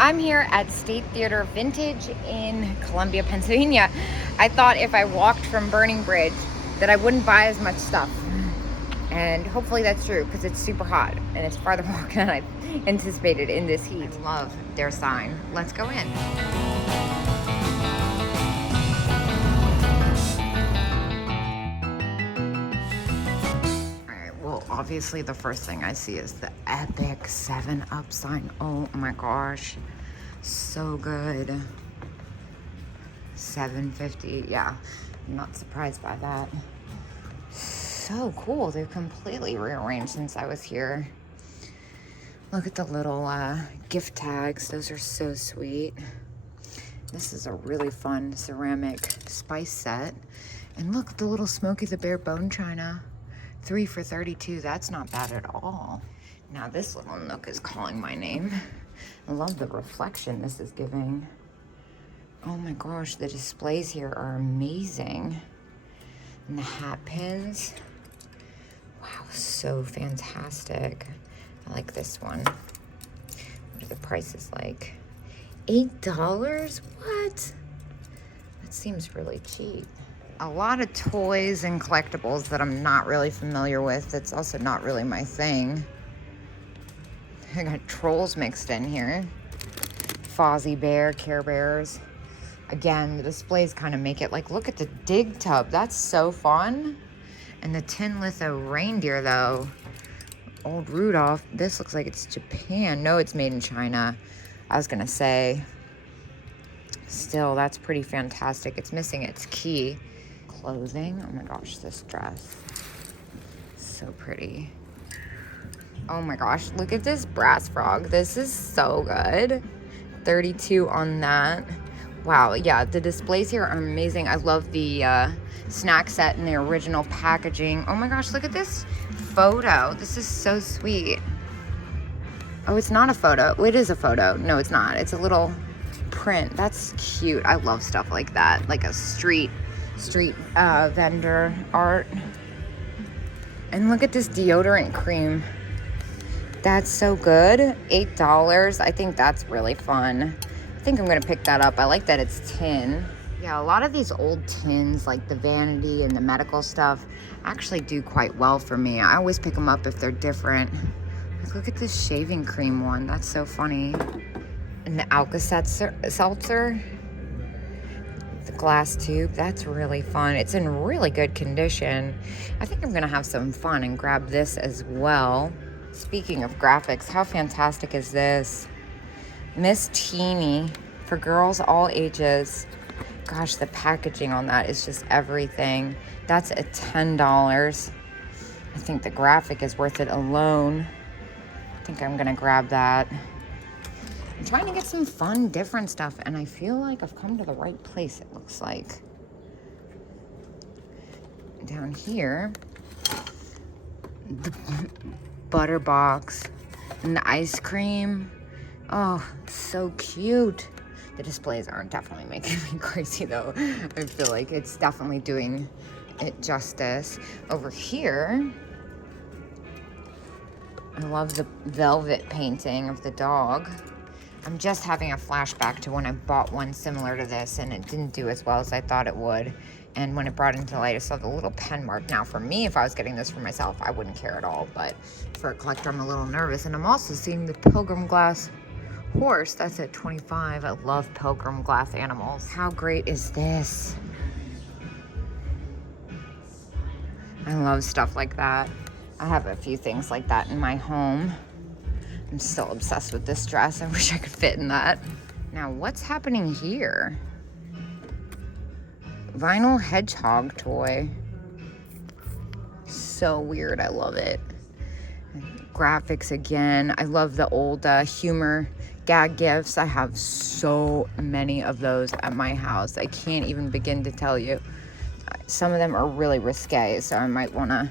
I'm here at State Theater Vintage in Columbia, Pennsylvania. I thought if I walked from Burning Bridge that I wouldn't buy as much stuff. And hopefully that's true because it's super hot and it's farther walk than I anticipated in this heat. I love their sign. Let's go in. Well, obviously the first thing I see is the epic 7-Up sign. Oh my gosh, so good. $7.50. Yeah, I'm not surprised by that. So cool. They've completely rearranged since I was here. Look at the little gift tags. Those are so sweet. This is a really fun ceramic spice set. And look at the little Smokey the Bear bone china. 3 for $32. That's not bad at all. Now this little nook is calling my name. I love the reflection this is giving. Oh my gosh, the displays here are amazing. And the hat pins. Wow, so fantastic. I like this one. What are the prices like? $8? What? That seems really cheap. A lot of toys and collectibles that I'm not really familiar with. That's also not really my thing. I got trolls mixed in here. Fozzie Bear, Care Bears. Again, the displays kind of make it like, look at the dig tub. That's so fun. And the tin litho reindeer though. Old Rudolph. This looks like it's Japan. No, it's made in China. I was gonna say. Still, that's pretty fantastic. It's missing its key. Clothing. Oh my gosh, this dress. So pretty. Oh my gosh, look at this brass frog. This is so good. 32 on that. Wow, yeah, the displays here are amazing. I love the snack set in the original packaging. Oh my gosh, look at this photo. This is so sweet. Oh, it's not a photo. It is a photo. No, it's not. It's a little print. That's cute. I love stuff like that. Like a street vendor art. And look at this deodorant cream. That's so good. $8. I think that's really fun. I think I'm gonna pick that up. I like that it's tin. Yeah, a lot of these old tins, like the vanity and the medical stuff, actually do quite well for me. I always pick them up if they're different. Like, look at this shaving cream one. That's so funny. And the Alka-Seltzer. The glass tube, that's really fun. It's in really good condition. I think I'm gonna have some fun and grab this as well. Speaking of graphics, how fantastic is this? Miss Teeny for girls all ages. Gosh, the packaging on that is just everything. That's at $10. I think the graphic is worth it alone. I think I'm gonna grab that. I'm trying to get some fun, different stuff, and I feel like I've come to the right place, it looks like. Down here, the butter box and the ice cream. Oh, so cute. The displays aren't definitely making me crazy though. I feel like it's definitely doing it justice. Over here, I love the velvet painting of the dog. I'm just having a flashback to when I bought one similar to this and it didn't do as well as I thought it would. And when it brought it into light, I saw the little pen mark. Now for me, if I was getting this for myself, I wouldn't care at all. But for a collector, I'm a little nervous. And I'm also seeing the Pilgrim Glass horse. That's at $25. I love Pilgrim Glass animals. How great is this? I love stuff like that. I have a few things like that in my home. I'm still obsessed with this dress. I wish I could fit in that. Now, what's happening here? Vinyl hedgehog toy. So weird. I love it. Graphics again. I love the old humor gag gifts. I have so many of those at my house. I can't even begin to tell you. Some of them are really risque, so I might want to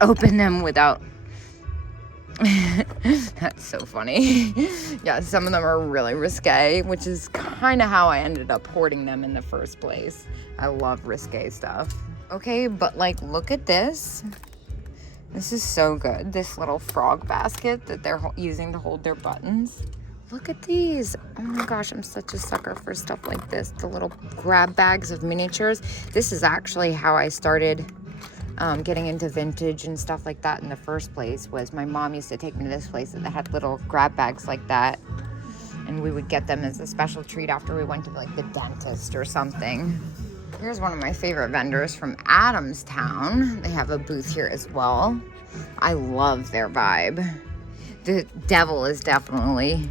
open them without... That's so funny. Yeah, some of them are really risque, which is kind of how I ended up hoarding them in the first place. I love risque stuff. Okay, but like, look at this. This is so good. This little frog basket that they're using to hold their buttons. Look at these. Oh my gosh, I'm such a sucker for stuff like this. The little grab bags of miniatures. This is actually how I started getting into vintage and stuff like that in the first place. Was my mom used to take me to this place that had little grab bags like that. And we would get them as a special treat after we went to like the dentist or something. Here's one of my favorite vendors from Adamstown. They have a booth here as well. I love their vibe. The devil is definitely...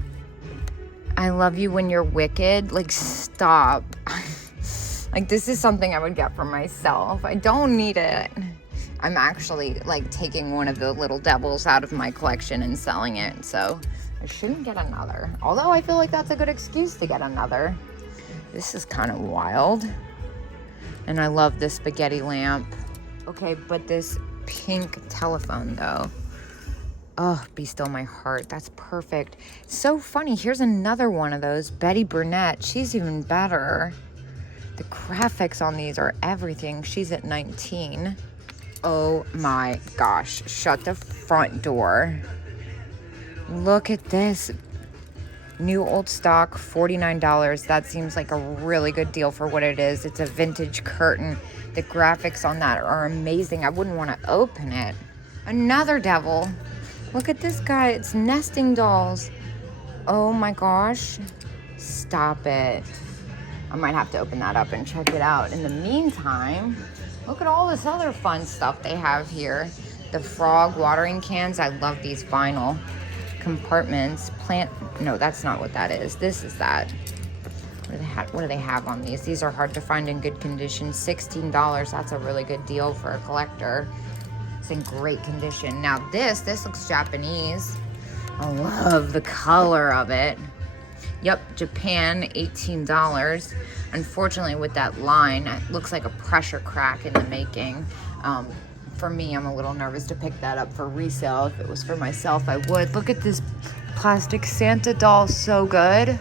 I love you when you're wicked. Like, stop. Like, this is something I would get for myself. I don't need it. I'm actually, like, taking one of the little devils out of my collection and selling it. So, I shouldn't get another. Although, I feel like that's a good excuse to get another. This is kind of wild. And I love this spaghetti lamp. Okay, but this pink telephone, though. Oh, be still my heart. That's perfect. So funny. Here's another one of those. Betty Burnett. She's even better. The graphics on these are everything. She's at 19. Oh my gosh. Shut the front door. Look at this. New old stock, $49. That seems like a really good deal for what it is. It's a vintage curtain. The graphics on that are amazing. I wouldn't want to open it. Another devil. Look at this guy. It's nesting dolls. Oh my gosh. Stop it. I might have to open that up and check it out. In the meantime, look at all this other fun stuff they have here. The frog watering cans. I love these vinyl compartments. No, that's not what that is. This is that. What do they have on these? These are hard to find in good condition. $16. That's a really good deal for a collector. It's in great condition. Now this looks Japanese. I love the color of it. Yep, Japan, $18. Unfortunately, with that line, it looks like a pressure crack in the making. For me, I'm a little nervous to pick that up for resale. If it was for myself, I would. Look at this plastic Santa doll, so good.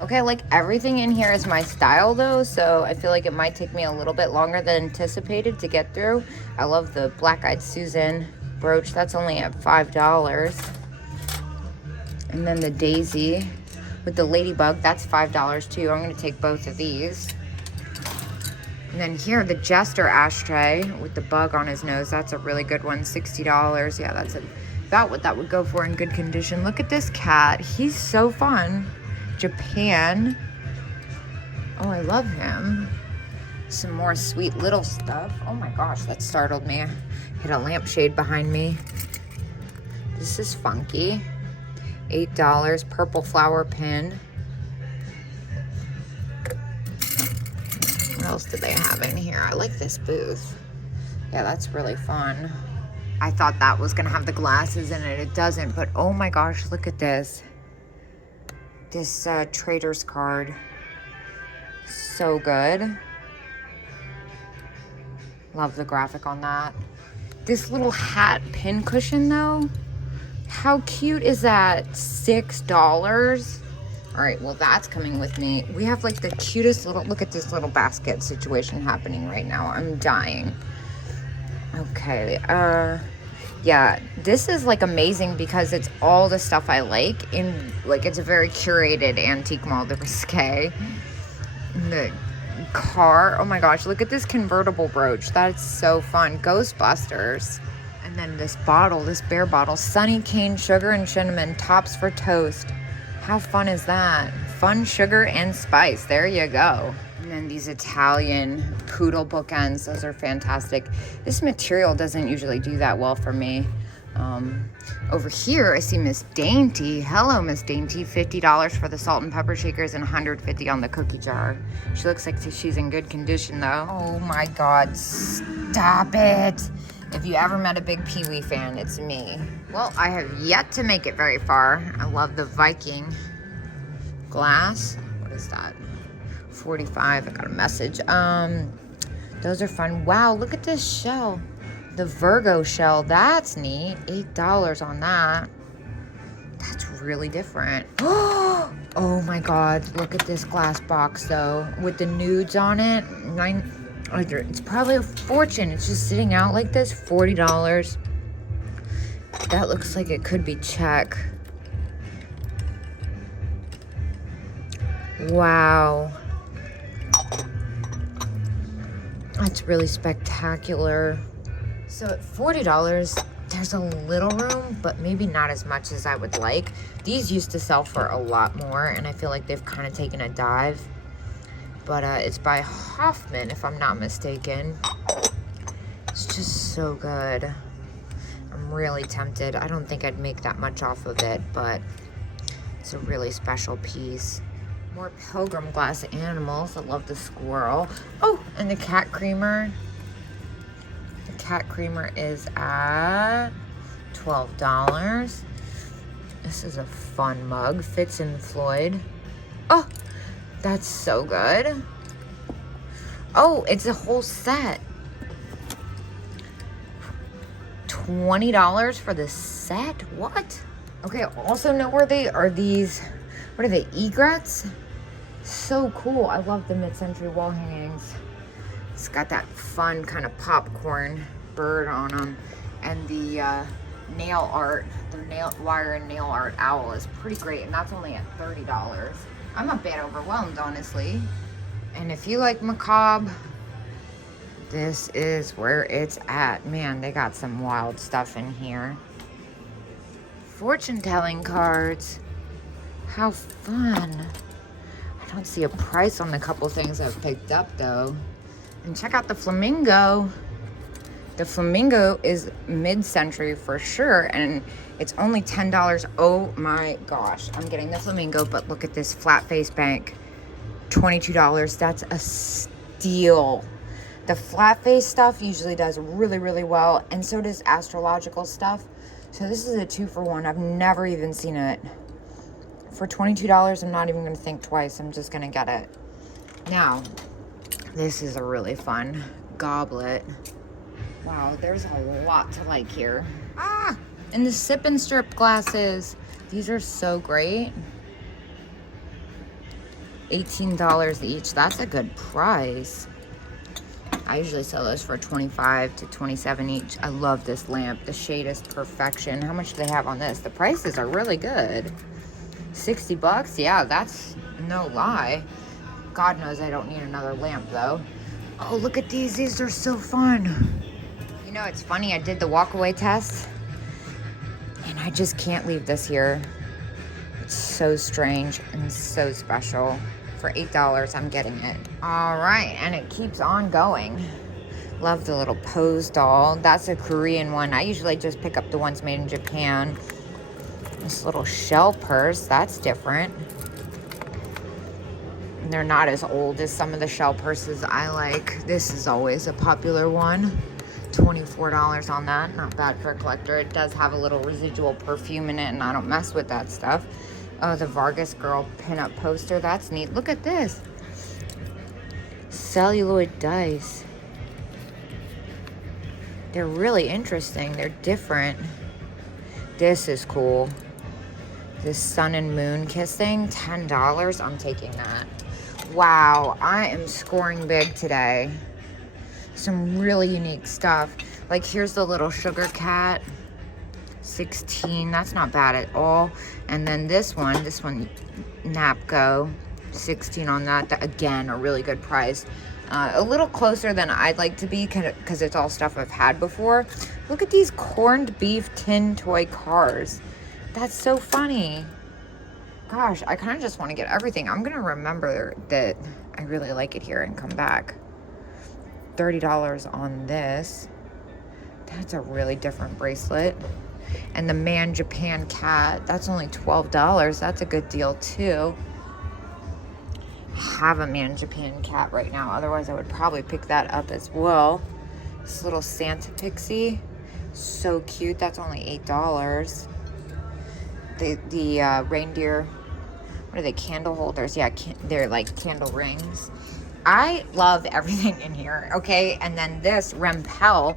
Okay, like everything in here is my style though, so I feel like it might take me a little bit longer than anticipated to get through. I love the Black-Eyed Susan brooch. That's only at $5. And then the daisy with the ladybug, that's $5 too. I'm gonna take both of these. And then here, the Jester ashtray with the bug on his nose. That's a really good one, $60. Yeah, that's about what that would go for in good condition. Look at this cat. He's so fun. Japan. Oh, I love him. Some more sweet little stuff. Oh my gosh, that startled me. I hit a lampshade behind me. This is funky. $8, purple flower pin. What else do they have in here? I like this booth. Yeah, that's really fun. I thought that was gonna have the glasses in it. It doesn't, but oh my gosh, look at this. This trader's card. So good. Love the graphic on that. This little hat pin cushion though. How cute is that? $6. All right, well, that's coming with me. We have like the cutest little, look at this little basket situation happening right now. I'm dying. Okay, yeah, this is like amazing because it's all the stuff I like in, like, it's a very curated antique mall, the Risque. The car, oh my gosh, look at this convertible brooch. That's so fun. Ghostbusters. And then this bottle, this bear bottle, Sunny Cane Sugar and Cinnamon, tops for toast. How fun is that? Fun sugar and spice. There you go. And then these Italian poodle bookends. Those are fantastic. This material doesn't usually do that well for me. Over here, I see Miss Dainty. Hello, Miss Dainty. $50 for the salt and pepper shakers and $150 on the cookie jar. She looks like she's in good condition, though. Oh, my God. Stop it. If you ever met a big Pee Wee fan, it's me. Well, I have yet to make it very far. I love the Viking glass. What is that? 45. I got a message. Those are fun. Wow, look at this shell. The Virgo shell. That's neat. $8 on that. That's really different. Oh my God. Look at this glass box though, with the nudes on it. It's probably a fortune. It's just sitting out like this. $40. That looks like it could be check. Wow. That's really spectacular. So at $40, there's a little room, but maybe not as much as I would like. These used to sell for a lot more, and I feel like they've kind of taken a dive. But it's by Hoffman, if I'm not mistaken. It's just so good. I'm really tempted. I don't think I'd make that much off of it, but it's a really special piece. More Pilgrim glass animals. I love the squirrel. Oh, and the cat creamer. The cat creamer is at $12. This is a fun mug. Fits in Floyd. Oh, that's so good. Oh, it's a whole set. $20 for the set? What? Okay, also noteworthy are these, what are they, egrets? So cool. I love the mid-century wall hangings. It's got that fun kind of popcorn bird on them. And the nail art, the wire and nail art owl is pretty great. And that's only at $30. I'm a bit overwhelmed, honestly. And if you like macabre, this is where it's at. Man, they got some wild stuff in here. Fortune-telling cards. How fun. I don't see a price on the couple things I've picked up, though. And check out the flamingo. The flamingo is mid-century for sure, and it's only $10. Oh my gosh. I'm getting the flamingo, but look at this flat face bank. $22. That's a steal. The flat face stuff usually does really, really well, and so does astrological stuff. So this is a 2-for-1. I've never even seen it. For $22, I'm not even going to think twice. I'm just going to get it. Now, this is a really fun goblet. Wow, there's a lot to like here. Ah! And the sip and strip glasses. These are so great. $18 each. That's a good price. I usually sell those for $25 to $27 each. I love this lamp. The shade is perfection. How much do they have on this? The prices are really good. $60? Yeah, that's no lie. God knows I don't need another lamp, though. Oh, look at these. These are so fun. You know, it's funny. I did the walkaway test, and I just can't leave this here. It's so strange and so special. For $8, I'm getting it. All right, and it keeps on going. Love the little pose doll. That's a Korean one. I usually just pick up the ones made in Japan. This little shell purse, that's different. And they're not as old as some of the shell purses I like. This is always a popular one. $24 on that. Not bad for a collector. It does have a little residual perfume in it, and I don't mess with that stuff. Oh, the Vargas Girl pinup poster. That's neat. Look at this. Celluloid dice. They're really interesting. They're different. This is cool. This sun and moon kissing. $10. I'm taking that. Wow. I am scoring big today. Some really unique stuff. Like, here's the little sugar cat. $16. That's not bad at all. And then this one Napco, $16 on that. Again, a really good price. A little closer than I'd like to be because it's all stuff I've had before. Look at these corned beef tin toy cars. That's so funny. Gosh, I kind of just want to get everything. I'm going to remember that I really like it here and come back. $30 on this. That's a really different bracelet. And the Man Japan cat, that's only $12. That's a good deal too. I have a Man Japan cat right now. Otherwise, I would probably pick that up as well. This little Santa pixie, so cute. That's only $8. The reindeer, what are they, candle holders? Yeah, they're like candle rings. I love everything in here, okay? And then this Rempel,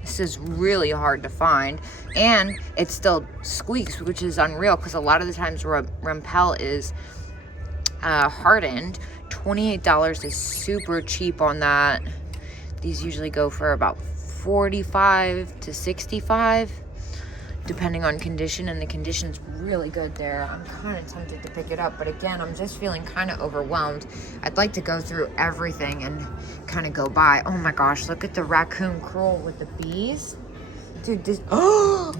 this is really hard to find, and it still squeaks, which is unreal because a lot of the times Rempel is hardened. $28 is super cheap on that. These usually go for about $45 to $65. depending on condition, and the condition's really good there. I'm kind of tempted to pick it up, but again, I'm just feeling kind of overwhelmed. I'd like to go through everything and kind of go by. Oh my gosh, look at the raccoon curl with the bees. Dude, this, oh,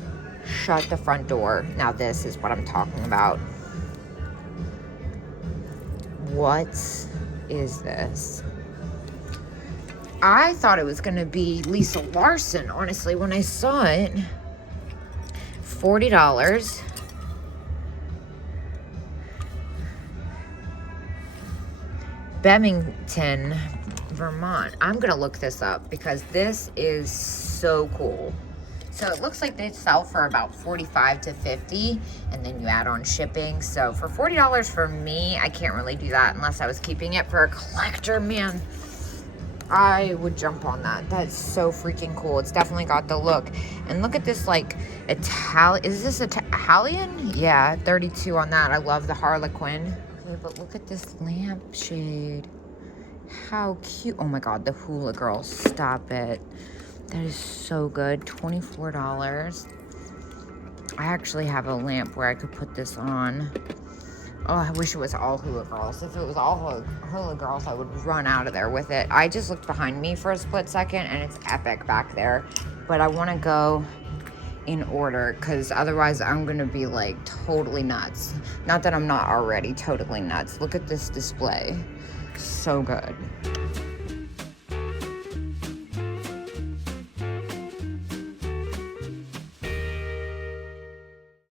shut the front door. Now this is what I'm talking about. What is this? I thought it was gonna be Lisa Larson, honestly, when I saw it. $40. Bemington, Vermont. I'm gonna look this up because this is so cool. So it looks like they sell for about $45 to $50, and then you add on shipping. So for $40 for me, I can't really do that unless I was keeping it for a collector. Man, I would jump on that. That's so freaking cool. It's definitely got the look. And look at this, like, Italian. Is this Italian? Yeah, 32 on that. I love the Harlequin. Okay, but look at this lampshade. How cute. Oh my God, the Hula Girl. Stop it. That is so good. $24. I actually have a lamp where I could put this on. Oh, I wish it was all Hula Girls. If it was all Hula Girls, I would run out of there with it. I just looked behind me for a split second, and it's epic back there. But I want to go in order, because otherwise I'm going to be, like, totally nuts. Not that I'm not already totally nuts. Look at this display. So good.